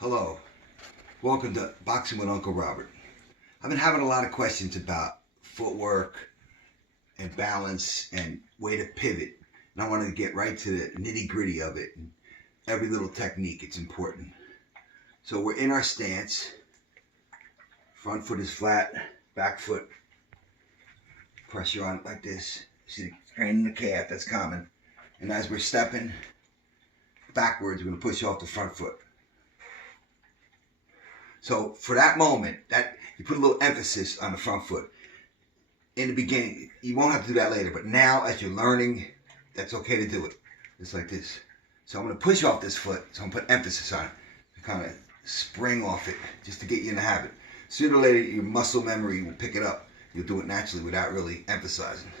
Hello, welcome to Boxing with Uncle Robert. I've been having a lot of questions about footwork and balance and way to pivot. And I wanted to get right to the nitty gritty of it. And every little technique, it's important. So we're in our stance. Front foot is flat, back foot. Pressure on it like this. See the strain in the calf, that's common. And as we're stepping backwards, we're going to push off the front foot. So for that moment, that you put a little emphasis on the front foot. In the beginning, you won't have to do that later, but now as you're learning, that's okay to do it. Just like this. So I'm going to push off this foot, so I'm going to put emphasis on it. To kind of spring off it, just to get you in the habit. Sooner or later, your muscle memory will pick it up. You'll do it naturally without really emphasizing.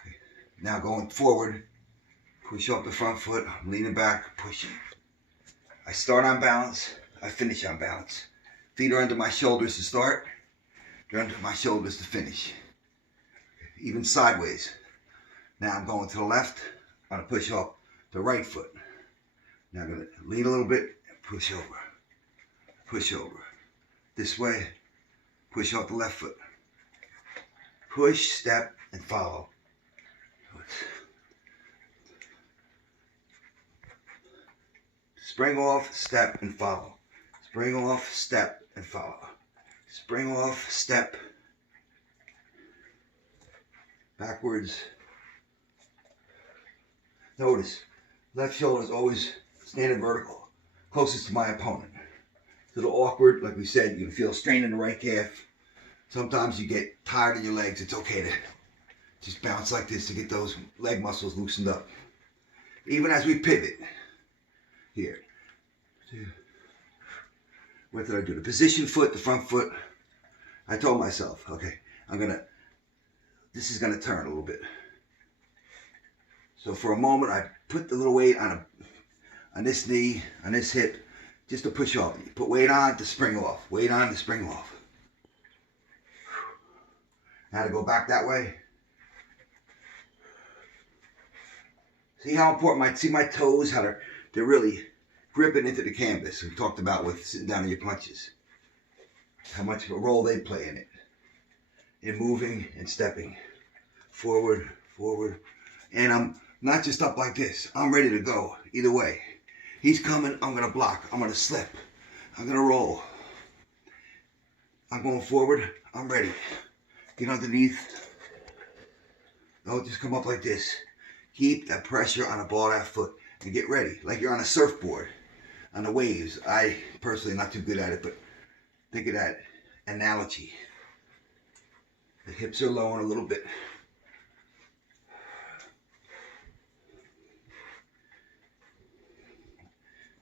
Okay. Now going forward, push off the front foot, I'm leaning back, pushing. I start on balance. I finish on balance. Feet are under my shoulders to start. They're under my shoulders to finish. Even sideways. Now I'm going to the left. I'm going to push off the right foot. Now I'm going to lean a little bit and push over. Push over. This way. Push off the left foot. Push, step, and follow. Spring off, step, and follow. Spring off, step, and follow. Spring off, step. Backwards. Notice, left shoulder is always standing vertical, closest to my opponent. It's a little awkward, like we said, you can feel strain in the right calf. Sometimes you get tired in your legs, it's okay to just bounce like this to get those leg muscles loosened up. Even as we pivot, here. What did I do? The position foot, the front foot. I told myself, okay, this is gonna turn a little bit. So for a moment, I put the little weight on this knee, on this hip, just to push off. You put weight on to spring off. Weight on to spring off. Now to go back that way. See how important see my toes, how they're really gripping into the canvas. We talked about with sitting down in your punches. How much of a role they play in it. In moving and stepping. Forward, forward. And I'm not just up like this. I'm ready to go either way. He's coming, I'm going to block. I'm going to slip. I'm going to roll. I'm going forward, I'm ready. Get underneath. Don't just come up like this. Keep that pressure on the ball of that foot and get ready. Like you're on a surfboard. On the waves. I personally not too good at it, but think of that analogy. The hips are lowering a little bit.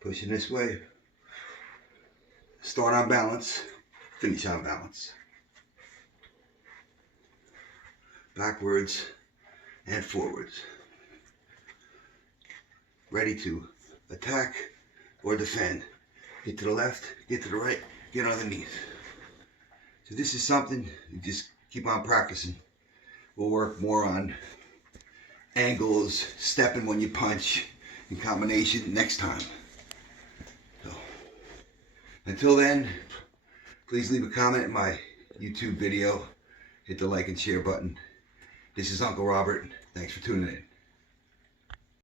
Pushing this way. Start on balance. Finish on balance. Backwards and forwards. Ready to attack or defend. Get to the left, get to the right, get underneath. So this is something you just keep on practicing. We'll work more on angles, stepping when you punch, in combination next time. So until then, please leave a comment in my YouTube video. Hit the like and share button. This is Uncle Robert. Thanks for tuning in.